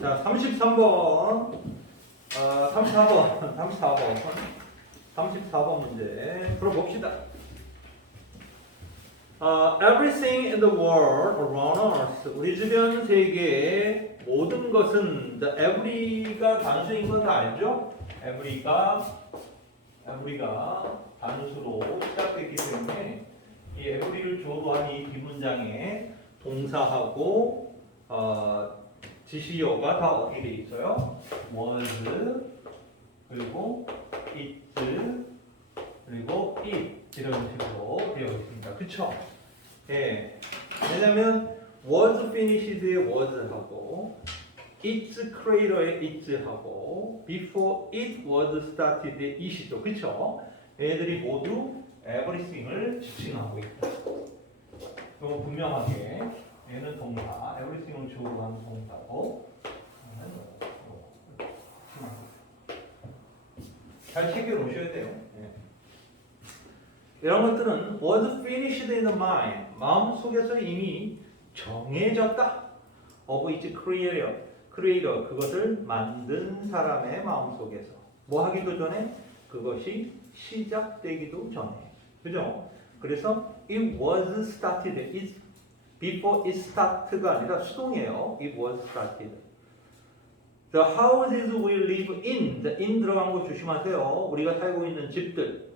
자, 33번. 34번 문제 풀어봅시다. Everything in the world around us. 우리 주변 세계의 모든 것은 the every가 단수인 건 다 알죠? every가 단수로 시작됐기 때문에 이 every를 주어로 한 이 뒷문장에 동사하고 지시어가 다 어디에 있어요? was 그리고 it 그리고 it 이런 식으로 되어 있습니다. 그쵸? 예. 왜냐면 was finished의 was 하고 it's creator의 it's 하고 before it was started의 it이죠. 그쵸? 얘들이 모두 everything을 지칭하고 있다. 이거 분명하게 얘는 동사, everything을 주어로 하는 동사고 잘 챙겨 놓으셔야 돼요. 예. 이런 것들은 was finished in the mind, 마음속에서 이미 정해졌다. of its creator, 그것을 만든 사람의 마음속에서 뭐 하기도 전에 그것이 시작되기도 전에. 그죠? 그래서 it was started, before it start가 아니라 수동이에요. It was started. The houses we live in. The in 들어간 거 조심하세요. 우리가 살고 있는 집들.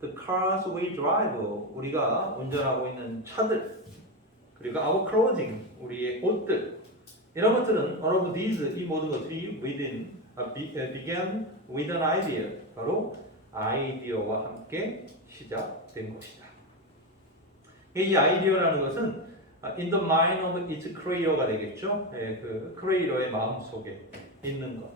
The cars we drive. 우리가 운전하고 있는 차들. 그리고 our clothing. 우리의 옷들. 이런 것들은 all of these, 이 모든 것들이 began with an idea. 바로 아이디어와 함께 시작된 것이다. 이 아이디어라는 것은 in the mind of its creator가 되겠죠. 예, 그 creator의 마음 속에 있는 것.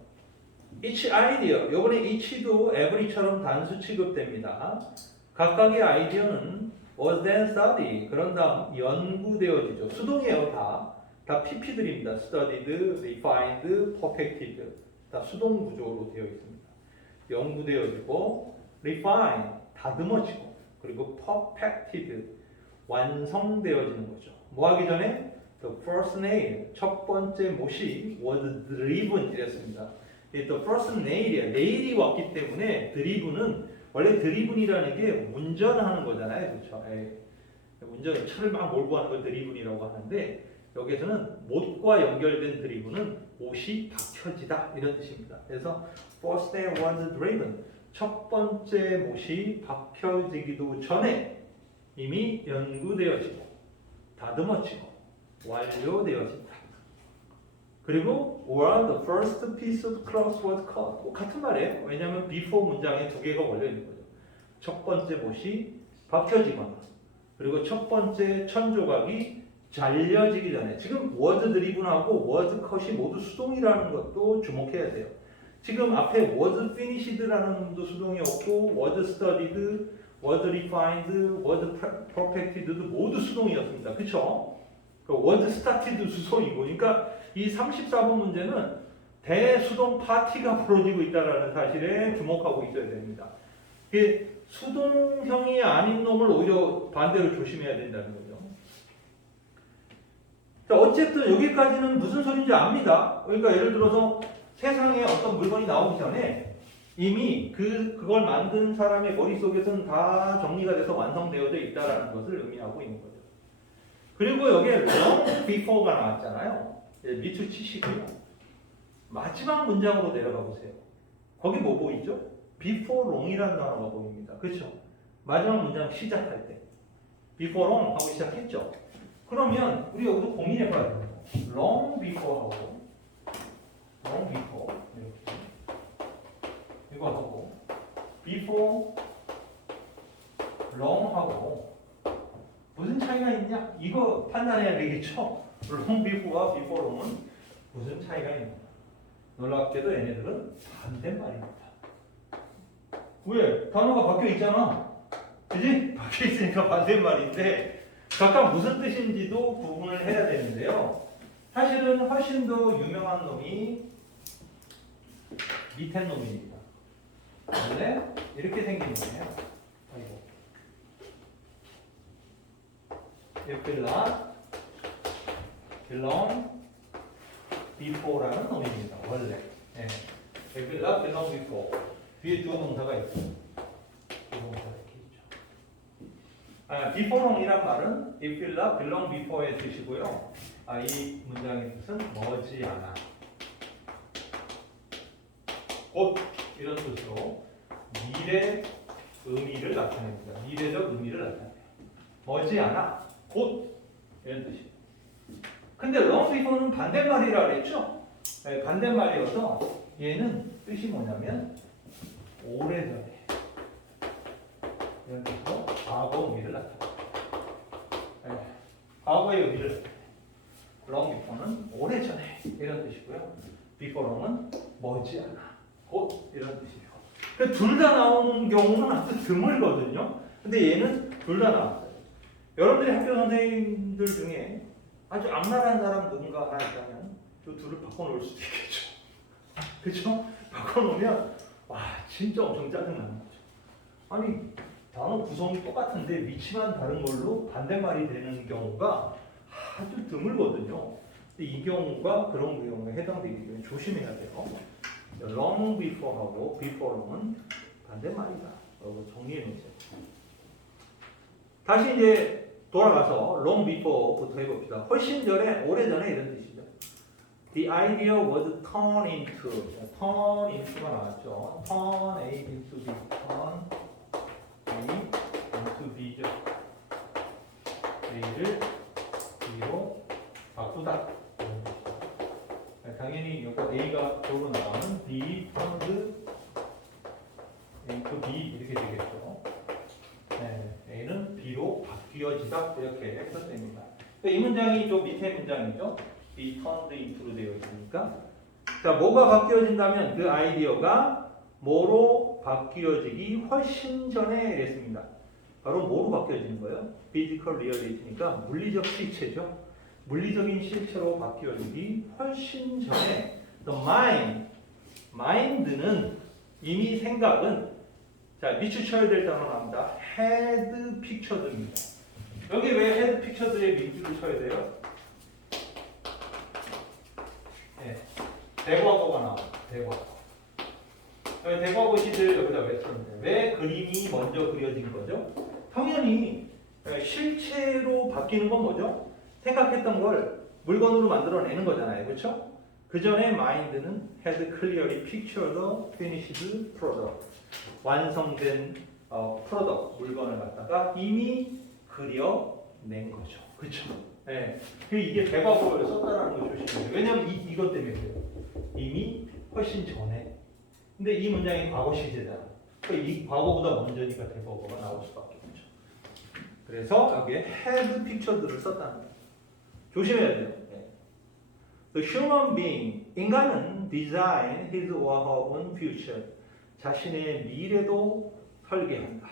each idea, 요번에 each도 every처럼 단수 취급됩니다. 각각의 아이디어는 was then studied, 그런 다음 연구되어지죠. 수동이에요. 다 PP들입니다. studied, refined, perfected. 다 수동 구조로 되어 있습니다. 연구되어지고 refine, 다듬어지고 그리고 perfected, 완성되어지는 거죠. 뭐 하기 전에 the first nail, 첫 번째 못이 was driven 이랬습니다. the first nail이 왔기 때문에 driven은 원래 driven이라는 게 운전하는 거잖아요. 그렇죠? 운전 차를 막 몰고 하는 걸 driven이라고 하는데 여기서는 못과 연결된 driven은 못이 박혀지다 이런 뜻입니다. 그래서 first nail was driven, 첫 번째 못이 박혀지기도 전에 이미 연구되어지고 다듬어지고 완료되어진다. 그리고 or the first piece of cloth was cut. 같은 말이에요. 왜냐하면 before 문장에 두 개가 걸려 있는 거죠. 첫 번째 못이 박혀지거나 그리고 첫 번째 천조각이 잘려지기 전에. 지금 was driven하고 was cut이 모두 수동이라는 것도 주목해야 돼요. 지금 앞에 was finished라는 놈도 수동이었고 was studied, was refined, was perfected도 모두 수동이었습니다. 그쵸? was started 수동이고. 그러니까 이 34번 문제는 대수동 파티가 벌어지고 있다는 사실에 주목하고 있어야 됩니다. 수동형이 아닌 놈을 오히려 반대로 조심해야 된다는 거죠. 자, 어쨌든 여기까지는 무슨 소리인지 압니다. 그러니까 예를 들어서 세상에 어떤 물건이 나오기 전에 이미 그걸 만든 사람의 머릿속에서는 다 정리가 돼서 완성되어져 있다는 것을 의미하고 있는 거죠. 그리고 여기에 long before가 나왔잖아요. 밑줄 치시고요. 마지막 문장으로 내려가 보세요. 거기 뭐 보이죠? before long이라는 단어가 보입니다. 그렇죠? 마지막 문장 시작할 때 before long 하고 시작했죠? 그러면 우리 여기서 고민해 봐야 돼요. long before 하고 long before 이렇게 이거 하고 before long 하고 무슨 차이가 있냐? 이거 판단해야 되겠죠? long before와 before long은 무슨 차이가 있는가? 놀랍게도 얘네들은 반대말입니다. 왜? 단어가 바뀌어 있잖아. 그지? 바뀌어 있으니까 반대말인데 각각 무슨 뜻인지도 구분을 해야 되는데요. 사실은 훨씬 더 유명한 놈이 밑에 놈입니다. 근데 이렇게 생긴 놈이에요. It will not belong before라는 놈입니다. 원래. 예. It will not belong before. 뒤에 두 동사가 있어요. 두 동사가 이렇게 있죠. before이란 말은 it will not belong before의 뜻이고요. 이 문장의 뜻은 머지않아. 곧 이런 뜻으로 미래 의미를 나타냅니다. 미래적 의미를 나타내요. 머지않아. 곧 이런 뜻이에요. 근데 long before는 반대말이라 그랬죠? 네, 반대말이어서 얘는 뜻이 뭐냐면 오래전에 이런 뜻으로 과거 의미를 나타내요. 네, 과거의 의미를 나타내요. long before는 오래전에 이런 뜻이고요. before는 머지않아. 곧 이런 뜻이에요. 둘 다 나오는 경우는 아주 드물거든요. 근데 얘는 둘 다 나왔어요. 여러분들이 학교 선생님들 중에 아주 악랄한 사람 누군가 하나 있다면 이 둘을 바꿔놓을 수도 있겠죠. 그렇죠? 바꿔놓으면 와 진짜 엄청 짜증나는 거죠. 아니 단어 구성이 똑같은데 위치만 다른 걸로 반대말이 되는 경우가 아주 드물거든요. 근데 이 경우가 그런 경우에 해당되기 때문에 조심해야 돼요. long before하고 before는 반대말이다. 정리해 놓으세요. 다시 이제 돌아가서 long before부터 해봅시다. 훨씬 전에, 오래전에 이런 뜻이죠. The idea was turned into가 나왔죠. turn A into B, turn A into B죠. A를 B로 바꾸다. 당연히 여기 A가 쪽으로 나가면 B turned into B 이렇게 되겠죠. 네, A는 B로 바뀌어지다 이렇게 해서 됩니다. 이 문장이 좀 밑에 문장이죠. B turned into로 되어 있으니까 자 뭐가 바뀌어진다면 그 아이디어가 뭐로 바뀌어지기 훨씬 전에 이랬습니다. 바로 뭐로 바뀌어지는 거예요? Physical reality니까 물리적 실체죠. 물리적인 실체로 바뀌어지기 훨씬 전에 the mind는 이미 생각은 자 밑줄 쳐야 될 단어 나옵니다. had pictured입니다. 여기 왜 had pictured에 밑줄을 쳐야 돼요? 네, 대과거가 나와요. 대과거. 대과거 시들 여기다 왜 썼는데 왜 그림이 먼저 그려진 거죠? 당연히 실체로 바뀌는 건 뭐죠? 생각했던 걸 물건으로 만들어내는 거잖아요. 그렇죠? 그 전에 mind는 had clearly pictured the finished product. 완성된 product, 물건을 갖다가 이미 그려낸 거죠. 그렇죠? 네. 이게 대과거를 썼다는 거 조심해요. 왜냐면 이것 때문에 그래요. 이미 훨씬 전에. 근데 이 문장이 과거 시제잖아. 이 과거보다 먼저니까 대과거가 나올 수밖에 없죠. 그래서 여기에 had pictured를 썼다는 거예요. 조심해야 돼요. 네. The human being, 인간은 design his or her own future, 자신의 미래도 설계한다.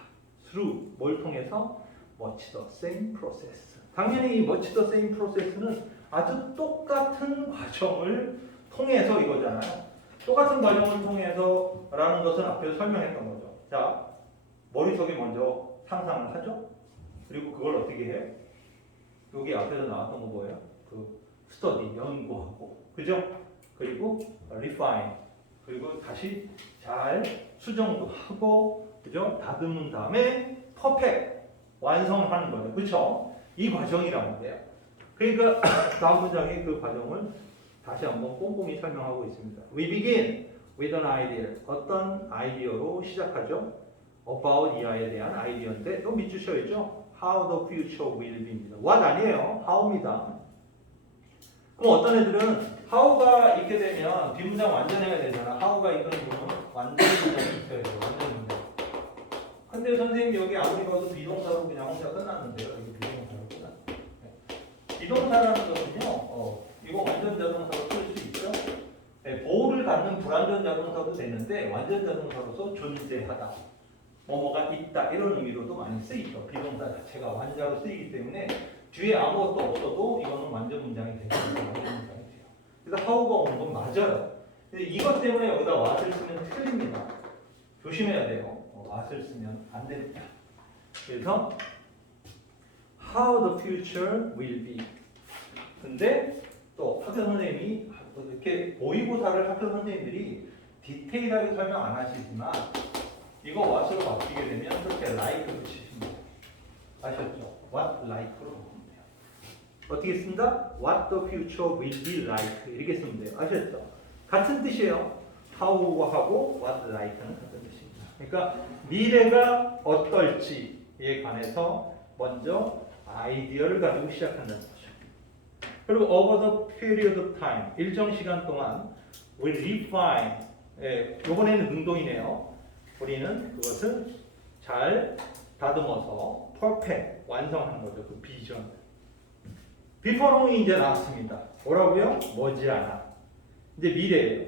through, 뭘 통해서? much the same process. 당연히 이 much the same process는 아주 똑같은 과정을 통해서 이거잖아요. 똑같은 과정을 통해서 라는 것은 앞에서 설명했던 거죠. 자, 머릿속에 먼저 상상을 하죠. 그리고 그걸 어떻게 해요? 여기 앞에서 나왔던 거 뭐예요? 그 스터디, 연구하고, 그죠? 그리고 refine, 그리고 다시 잘 수정도 하고, 그죠? 다듬은 다음에 perfect, 완성하는 거예요. 그죠? 이 과정이란 말이에요. 그러니까 다음 문장의 그 과정을 다시 한번 꼼꼼히 설명하고 있습니다. We begin with an idea. 어떤 아이디어로 시작하죠? About 이하에 대한 아이디어인데 또 밑줄 쳐야죠. How the future will be입니다. What 아니에요. How입니다. 그럼 어떤 애들은 How가 있게 되면 뒷문장 완전해야 되잖아. How가 있는 부분은 완전 문장이 있어야 돼요. 완전 문장. 근데 선생님 여기 아무리 봐도 비동사로 그냥 혼자 끝났는데요. 여기 비동사로 끝났어요. 비동사라는 것은요. 이거 완전 자동사로 쓸 수 있죠. 네, 보호를 받는 불완전 자동사도 되는데 완전 자동사로서 존재하다. 뭐뭐가 있다 이런 의미로도 많이 쓰이죠. 비동사 자체가 완자로 쓰이기 때문에 뒤에 아무것도 없어도 이거는 완전 문장이 되는 완전 문장이 돼요. 그래서 how가 오는 건 맞아요. 근데 이것 때문에 여기다 what을 쓰면 틀립니다. 조심해야 돼요. what을 쓰면 안 됩니다. 그래서 how the future will be. 근데 또 학교 선생님이 또 이렇게 모의고사를 학교 선생님들이 디테일하게 설명 안 하시지만 이거 what으로 바뀌게 되면 이렇게 like 붙이시면 돼요. 아셨죠? what like로 보면 돼요. 어떻게 쓴다? what the future will be like 이렇게 쓰면 돼요. 아셨죠? 같은 뜻이에요. how하고 what like는 같은 뜻입니다. 그러니까 미래가 어떨지에 관해서 먼저 아이디어를 가지고 시작한다는 거죠. 그리고 over the period of time, 일정 시간 동안 we refine, 이번에는 능동이네요. 우리는 그것을 잘 다듬어서 perfect, 완성하는 거죠. 그 비전. before이 이제 나왔습니다. 뭐라고요? 머지않아. 이제 미래예요.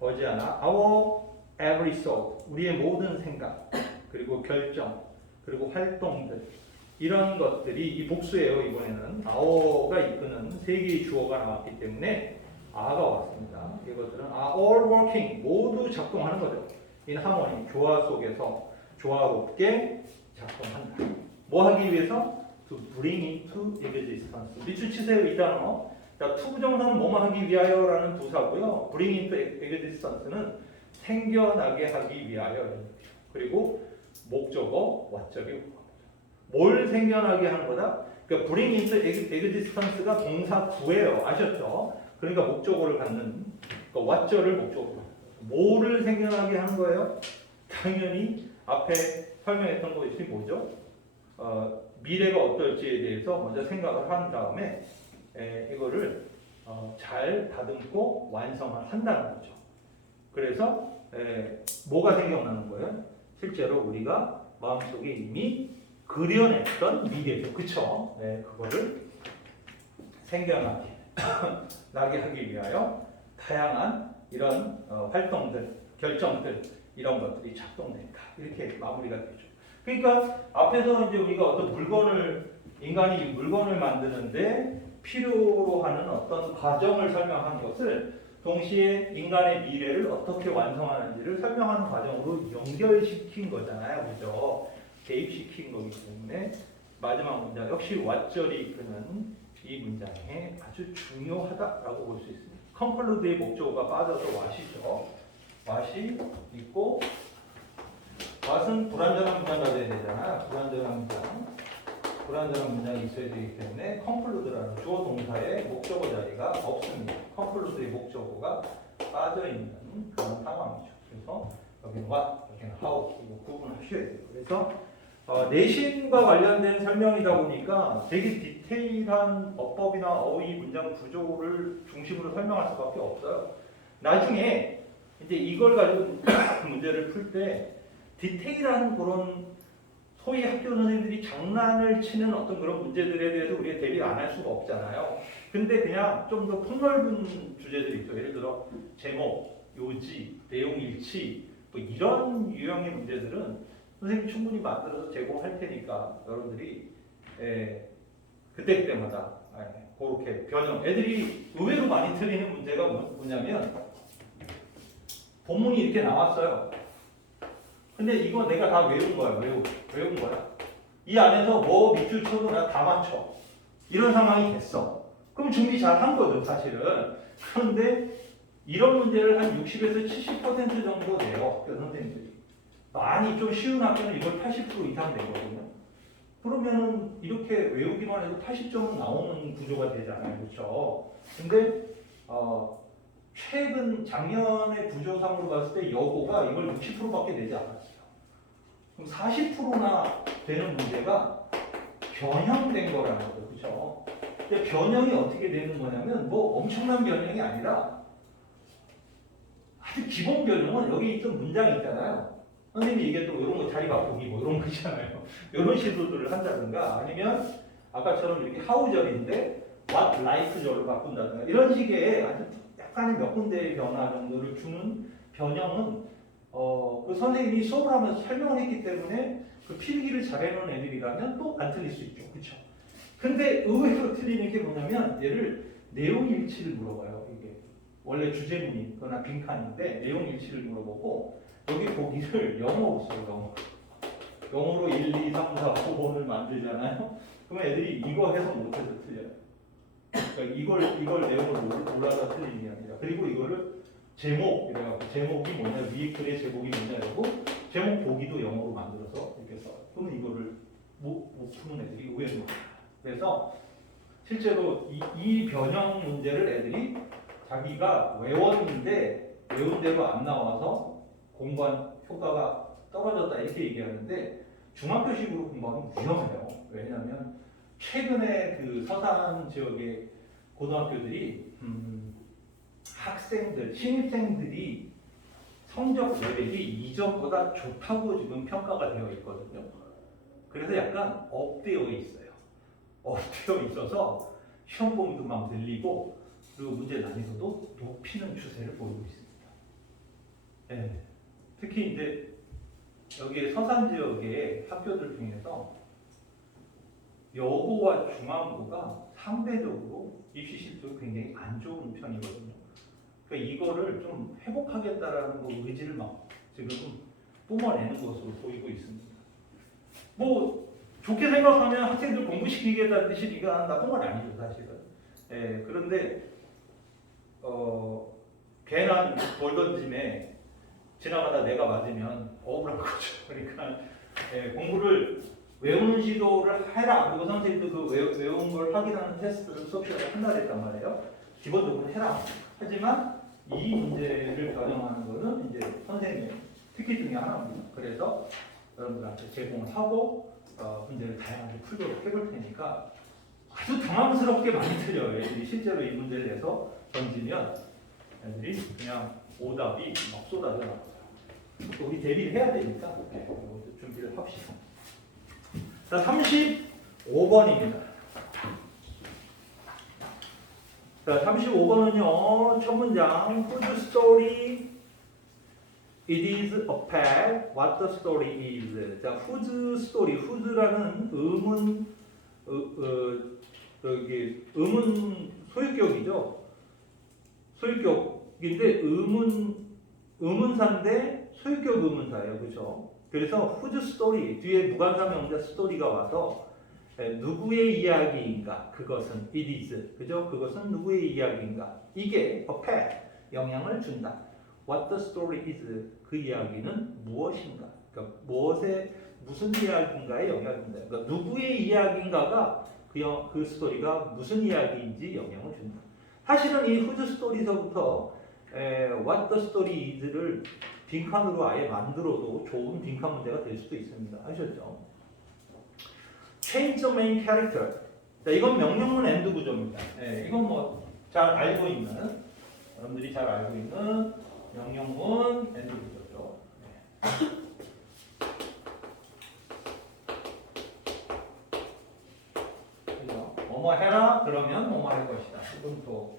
머지않아. our every thought, 우리의 모든 생각, 그리고 결정, 그리고 활동들. 이런 것들이 이 복수예요. 이번에는 our가 이끄는 세 개의 주어가 나왔기 때문에 are가 왔습니다. 이것들은 are all working, 모두 작동하는 거죠. in harmony, 조화 속에서 조화롭게 작동한다. 뭐 하기 위해서? to bring into existence. 밑줄 치세요. 이 단어. 자, to 부정사는 뭐뭐 하기 위하여라는 부사고요. bring into existence는 생겨나게 하기 위하여. 그리고 목적어, what적이 뭘 생겨나게 하는 거다? 그러니까 bring into existence가 동사 구예요. 아셨죠? 그러니까 목적어를 갖는, 그러니까 what절을 목적어로. 뭐를 생겨나게 하는 거예요? 당연히 앞에 설명했던 것이 뭐죠? 미래가 어떨지에 대해서 먼저 생각을 한 다음에 이거를 잘 다듬고 완성을 한다는 거죠. 그래서 뭐가 생겨나는 거예요? 실제로 우리가 마음속에 이미 그려냈던 미래죠. 그쵸? 네, 그거를 생겨나게 나게 하기 위하여 다양한 이런 활동들, 결정들 이런 것들이 작동된다. 이렇게 마무리가 되죠. 그러니까 앞에서 이제 우리가 어떤 인간이 물건을 만드는데 필요로 하는 어떤 과정을 설명한 것을 동시에 인간의 미래를 어떻게 완성하는지를 설명하는 과정으로 연결시킨 거잖아요. 그죠? 개입시킨 거기 때문에 마지막 문장 역시 what절이 이끄는 이 문장에 아주 중요하다라고 볼 수 있습니다. conclude의 목적어가 빠져서 what이죠. what이 있고 what은 불완전한 문장가 돼야 되잖아요. 불완전한 문장이 있어야 되기 때문에 conclude라는 주어 동사의 목적어 자리가 없습니다. conclude의 목적어가 빠져 있는 그런 상황이죠. 그래서 여기는 what, 여기는 how 이거 구분하셔야 돼요. 그래서 내신과 관련된 설명이다 보니까 되게 디테일한 어법이나 어휘, 문장 구조를 중심으로 설명할 수밖에 없어요. 나중에 이제 이걸 가지고 문제를 풀 때 디테일한 그런 소위 학교 선생님들이 장난을 치는 어떤 그런 문제들에 대해서 우리가 대비 안 할 수가 없잖아요. 근데 그냥 좀 더 폭넓은 주제들이 있죠. 예를 들어 제목, 요지, 내용 일치 뭐 이런 유형의 문제들은 선생님이 충분히 만들어서 제공할 테니까 여러분들이 그때마다 그렇게 변형. 애들이 의외로 많이 틀리는 문제가 뭐냐면 본문이 이렇게 나왔어요. 근데 이거 내가 다 외운 거야. 외운 거야. 이 안에서 뭐 밑줄 쳐도 내가 다 맞춰. 이런 상황이 됐어. 그럼 준비 잘 한 거죠, 사실은. 그런데 이런 문제를 한 60에서 70% 정도 내요, 학교 선생님들이. 많이 좀 쉬운 학교는 이걸 80% 이상 되거든요. 그러면은 이렇게 외우기만 해도 80점은 나오는 구조가 되잖아요. 그렇죠? 근데 최근 작년의 구조상으로 봤을 때 여고가 이걸 60%밖에 내지 않았어요. 그럼 40%나 되는 문제가 변형된 거라는 거죠. 그렇죠? 근데 변형이 어떻게 되는 거냐면 뭐 엄청난 변형이 아니라 아주 기본 변형은 여기 있던 문장이 있잖아요. 선생님이 얘기했던 이런 거 자리 바꾸기 뭐 이런 거 있잖아요. 이런 시도들을 한다든가 아니면 아까처럼 이렇게 how절인데 what like절로 바꾼다든가 이런 식의 아주 약간의 몇 군데의 변화 정도를 주는 변형은 그 선생님이 수업을 하면서 설명을 했기 때문에 그 필기를 잘해놓은 애들이라면 또 안 틀릴 수 있죠. 그렇죠? 근데 의외로 틀리는 게 뭐냐면 얘를 내용 일치를 물어봐요. 이게 원래 주제문이 거나 빈칸인데 내용 일치를 물어보고 여기 보기를 영어로 써요. 영어로 1, 2, 3, 4, 5, 5를 만들잖아요. 그러면 애들이 이거 해서 못해서 틀려요. 그러니까 이걸 내용을 몰라서 틀리는 게 아니라 그리고 이거를 제목 이래갖고 제목이 뭐냐 위에 글의 제목이 뭐냐 이러고 제목 보기도 영어로 만들어서 이렇게 써. 그러면 이거를 못 푸는 애들이 의외로 많아요. 그래서 실제로 이 변형 문제를 애들이 자기가 외웠는데 외운 대로 안 나와서 공부한 효과가 떨어졌다 이렇게 얘기하는데 중학교식으로 공부하면 위험해요. 왜냐하면 최근에 그 서산 지역의 고등학교들이 학생들, 신입생들이 성적 레벨이 이전보다 좋다고 지금 평가가 되어 있거든요. 그래서 약간 업되어 있어요. 업되어 있어서 시험 범위도 막 늘리고 그리고 문제 난이도도 높이는 추세를 보이고 있습니다. 네. 특히 이제 여기 서산 지역의 학교들 중에서 여고와 중앙고가 상대적으로 입시 실적이 굉장히 안 좋은 편이거든요. 그러니까 이거를 좀 회복하겠다라는 의지를 막 지금 뿜어내는 것으로 보이고 있습니다. 뭐 좋게 생각하면 학생들 공부시키겠다는 뜻이 니가 나쁜 건 아니죠 사실은. 예, 그런데 괜한 돌던짐에 지나가다 내가 맞으면 억울한 거죠. 그러니까 공부를 외우는 시도를 해라. 그리고 선생님도 그 외운 걸 확인하는 테스트를 수업 시간에 한다 그랬단 말이에요. 기본적으로 해라. 하지만 이 문제를 변형하는 거는 이제 선생님 특기 중에 하나입니다. 그래서 여러분들한테 제공을 하고 문제를 다양하게 풀도록 해볼 테니까 아주 당황스럽게 많이 틀려요. 애들이 실제로 이 문제를 내서 던지면 애들이 그냥 오답이 막 쏟아져 나와요. 우리 대비를 해야 되니까 준비를 합시다. 자, 35번입니다. 자, 35번은요. 첫 문장 Whose story it is a pet, what the story is. 자, whose story, whose라는 의문 소유격이죠. 소유격인데 의문사인데 소유격 의문사예요. 그렇죠? 그래서 whose story 뒤에 무관사 명사 story가 와서 누구의 이야기인가? 그것은 it is. 그죠? 그것은 누구의 이야기인가? 이게 a pet 영향을 준다. What the story is. 그 이야기는 무엇인가? 그러니까 무슨 이야기인가에 영향을 준다. 그러니까 누구의 이야기인가가 그 스토리가 무슨 이야기인지 영향을 준다. 사실은 이 whose story서부터 what the story is를 빈칸으로 아예 만들어도 좋은 빈칸 문제가 될 수도 있습니다. 아셨죠? Change the main character. 자, 이건 명령문 엔드 구조입니다. 이건 뭐 잘 알고 있는 여러분들이 잘 알고 있는 명령문 엔드 구조죠. 그죠? 뭐뭐 해라 그러면 뭐뭐 할 것이다. 이건 또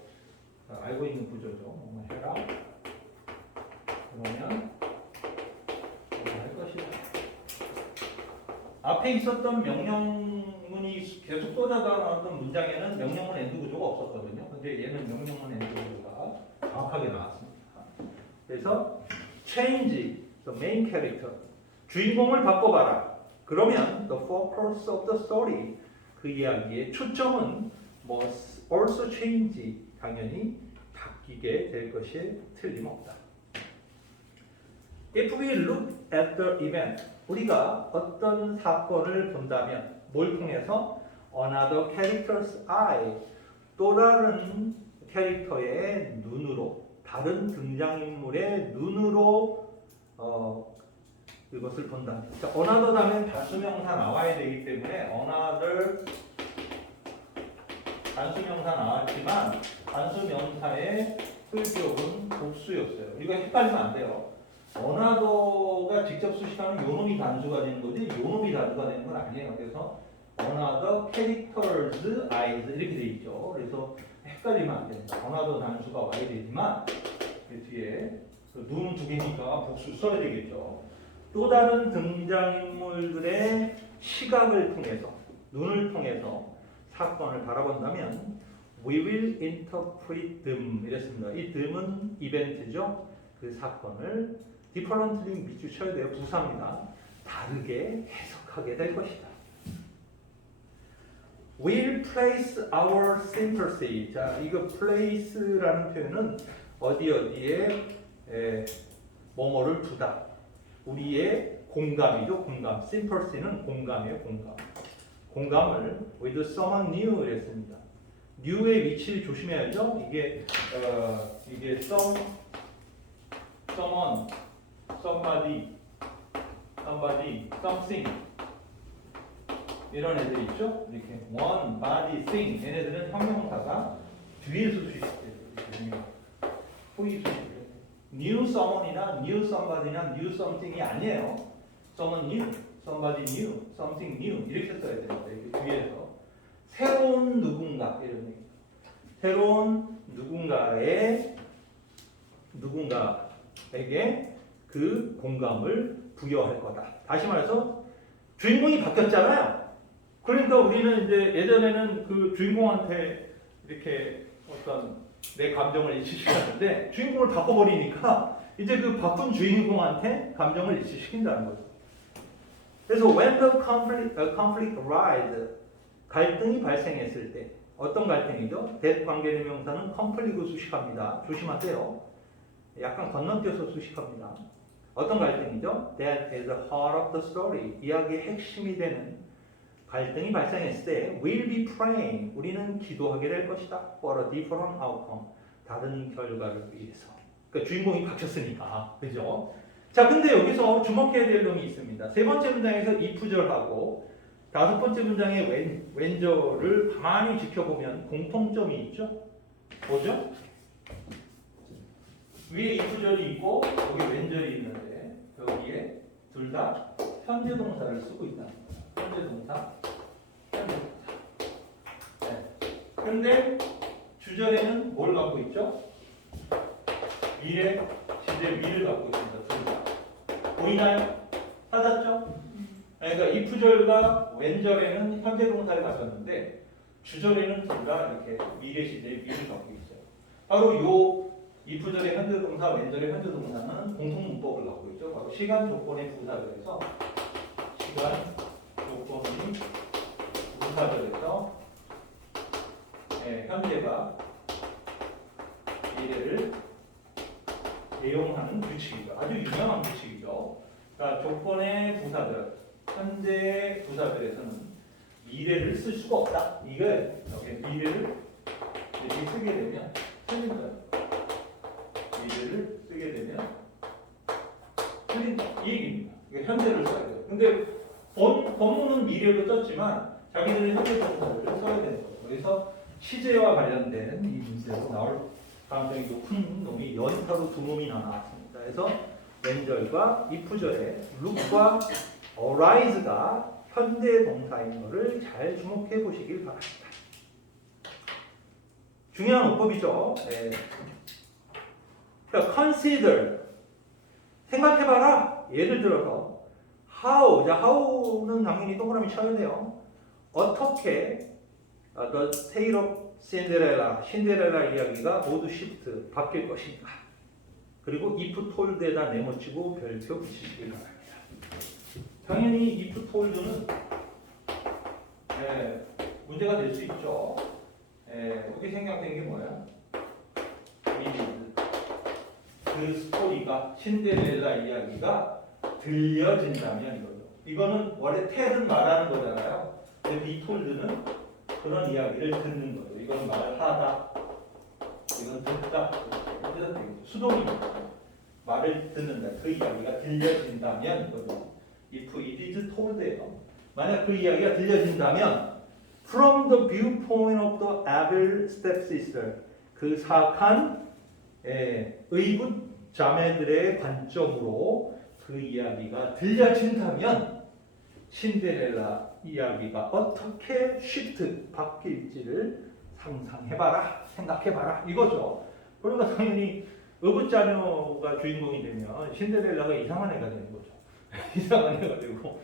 알고 있는 구조죠. 뭐뭐 해라 그러면 뭐뭐 할 것이다. 앞에 있었던 명령문이 계속 쏟아나왔던 문장에는 명령문 엔드 구조가 없었거든요. 근데 얘는 명령문 엔드 구조가 정확하게 나왔습니다. 그래서 change the main character. 주인공을 바꿔봐라. 그러면 the focus of the story. 그 이야기의 초점은 뭐 also change. 당연히 바뀌게 될 것이 틀림없다. If we look at the event. 우리가 어떤 사건을 본다면 뭘 통해서? Another character's eye. 또 다른 캐릭터의 눈으로 다른 등장인물의 눈으로 이것을 본다. 자, another 다음에 단수명사 나와야 되기 때문에 another 단수명사 나왔지만 단수명사의 소유격은 복수였어요. 이거 헷갈리면 안 돼요. another가 직접 수식하는 요놈이 단수가 되는 거지 요놈이 단수가 되는 건 아니에요. 그래서 another character's eyes 이렇게 돼 있죠. 그래서 헷갈리면 안 됩니다. another 단수가 와야 되지만 그 뒤에 눈 두 개니까 복수 써야 되겠죠. 또 다른 등장인물들의 시각을 통해서 눈을 통해서 사건을 바라본다면 we will interpret them 이랬습니다. 이 them은 이벤트죠. 그 사건을 differently 밑줄 쳐야 돼요. 부사입니다. 다르게 해석하게 될 것이다. will place our sympathy. 자, 이거 place라는 표현은 어디에 뭐뭐를 두다. 우리의 공감이죠. 공감. sympathy는 공감이에요. 공감. 공감을 with someone new 이랬습니다. new의 위치를 조심해야죠. 이게 someone, somebody, something 이런 애들이 있죠. 이렇게 one, body, thing 얘네들은 형용사가 뒤에서 수식돼요. 후이 수식. new someone이나 new somebody나 new something이 아니에요. someone new, somebody new, something new 이렇게 써야 됩니다. 이렇게 뒤에서 새로운 누군가 이런 얘기. 새로운 누군가에게 그 공감을 부여할 거다. 다시 말해서 주인공이 바뀌었잖아요. 그러니까 우리는 이제 예전에는 그 주인공한테 이렇게 어떤 내 감정을 일치시켰는데 주인공을 바꿔버리니까 이제 그 바꾼 주인공한테 감정을 일치시킨다는 거죠. 그래서 when the conflict arise, 갈등이 발생했을 때 어떤 갈등이죠? that 관계대명사는 conflict을 수식합니다. 조심하세요. 약간 건너뛰어서 수식합니다. 어떤 갈등이죠? That is the heart of the story. 이야기의 핵심이 되는 갈등이 발생했을 때 we'll be praying. 우리는 기도하게 될 것이다. For a different outcome. 다른 결과를 위해서. 그러니까 주인공이 바뀌었으니까. 그죠? 자, 근데 여기서 주목해야 될 점이 있습니다. 세 번째 문장에서 if절하고 다섯 번째 문장의 when절을 가만히 지켜보면 공통점이 있죠? 뭐죠? 위에 if절이 있고 여기 when절이 있는데 여기에 둘 다 현재 동사를 쓰고 있다는 거예요. 현재 동사. 네. 근데 주절에는 뭘 갖고 있죠? 미래, 시제, 미를 갖고 있습니다. 둘 다. 보이나요? 찾았죠? 그러니까 if절과 when절에는 현재 동사를 가졌는데 주절에는 둘 다 이렇게 미래, 시제, 미를 갖고 있어요. 바로 요 if절의 현재 동사, when절의 현재 동사는 공통 문법을 갖고 있죠. 바로 시간 조건의 부사절에서 시간 조건이 부사절에서 현재가 미래를 대용하는 규칙이죠. 아주 유명한 규칙이죠. 그러니까 조건의 부사절, 현재 부사절에서는 미래를 쓸 수가 없다. 이걸 이렇게 미래를 이렇게 쓰게 되면 틀린다. 미래를 쓰게 되면 틀린다. 이 얘기입니다. 그러니까 현재를 써야 돼요. 근데 본문은 미래로 썼지만 자기들은 현재 동사를 써야 되는 거죠. 그래서 시제와 관련된 이 문제로 나올 가능성이 높은 놈이 연타로 두 놈이나 나왔습니다. 그래서 when절과 if절에 look과 arise가 현재 동사인 것을 잘 주목해 보시길 바랍니다. 중요한 어법이죠. 네. 그러니까 consider 생각해봐라. 예를 들어서 how, 자 how는 당연히 동그라미 쳐야 돼요. 어떻게 the tale of Cinderella, 신데렐라 이야기가 모두 shift 바뀔 것인가. 그리고 if told에다 네모치고 별표 붙이시길 바랍니다. 당연히 if told는 문제가 될 수 있죠. 여기 생각된 게 뭐야? 그 스토리가 신데렐라 이야기가 들려진다면 이거죠. 이거는 원래 텔은 말하는 거잖아요. 근데 be told는 그런 이야기를 듣는 거죠. 이건 말하다, 이건 듣다. 수동입니다. 말을 듣는다. 그 이야기가 들려진다면 이거죠. If it is told예요. 만약 그 이야기가 들려진다면 from the viewpoint of the evil stepsister, 그 사악한 의붓 자매들의 관점으로 그 이야기가 들려진다면 신데렐라 이야기가 어떻게 shift 바뀔지를 상상해봐라, 생각해봐라 이거죠. 그러니까 당연히 의붓자녀가 주인공이 되면 신데렐라가 이상한 애가 되는 거죠. 이상한 애가 되고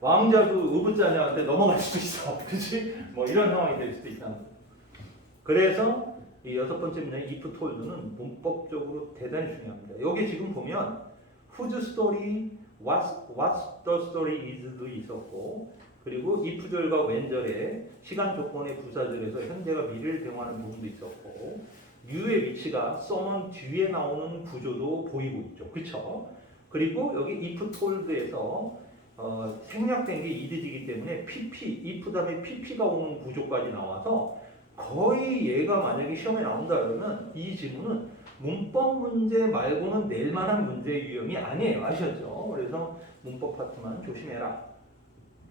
왕자도 의붓자녀한테 넘어갈 수도 있어. 그렇지? 뭐 이런 상황이 될 수도 있다는 거죠. 그래서 이 여섯 번째 문장의 if told는 문법적으로 대단히 중요합니다. 여기 지금 보면 whose story, what the story is도 있었고 그리고 if절과 when절의 시간 조건의 부사절에서 현재가 미래를 대응하는 부분도 있었고 유의 위치가 someone 뒤에 나오는 구조도 보이고 있죠. 그렇죠? 그리고 여기 if told에서 생략된 게 이드지기 때문에 pp, if 다음에 pp가 오는 구조까지 나와서 거의 얘가 만약에 시험에 나온다 그러면 이 지문은 문법 문제 말고는 낼 만한 문제의 유형이 아니에요. 아셨죠? 그래서 문법 파트만 조심해라.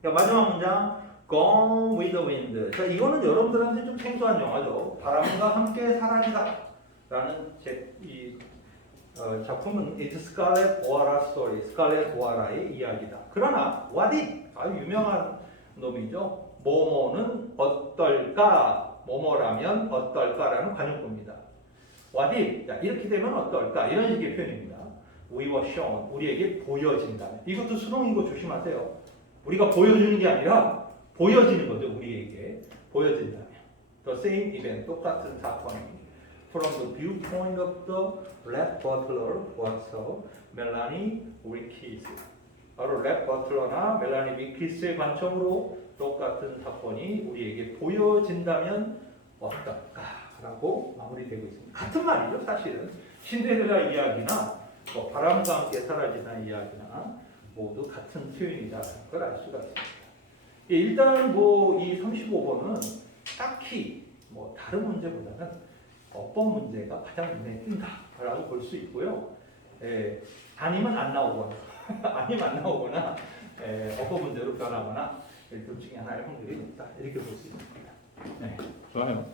자, 마지막 문장 Gone with the Wind. 자, 이거는 여러분들한테 좀 생소한 영화죠. 바람과 함께 사라지다 라는 작품은 It's Scarlet O'Hara Story, 스칼렛 오하라의 이야기다. 그러나 what if? 아주 유명한 놈이죠. 뭐뭐는 어떨까? 뭐뭐라면 어떨까라는 관용구입니다. What if? 자, 이렇게 되면 어떨까? 이런 식의 표현입니다. We were shown. 우리에게 보여진다. 이것도 수동인 거 조심하세요. 우리가 보여주는 게 아니라 보여지는 거죠. 우리에게 보여진다면. The same event. 똑같은 사건이 From the viewpoint of the 랩 버틀러 보아서 멜라니 위키스. 바로 랩 버틀러나 멜라니 위키스의 관점으로 똑같은 사건이 우리에게 보여진다면 어떨까라고 마무리되고 있습니다. 같은 말이죠, 사실은. 신데렐라 이야기나 바람과 함께 사라지는 이야기나 모두 같은 표현이다라는 걸 알 수가 있습니다. 예, 일단 이 35번은 딱히 다른 문제보다는 어법 문제가 가장 눈에 띈다라고 볼 수 있고요. 아니면 안 나오거나, 아니면 안 나오거나, 어법 문제로 변하거나 둘 중에 하나의 확률이 높다 이렇게 볼 수 있습니다. 네, 좋아요.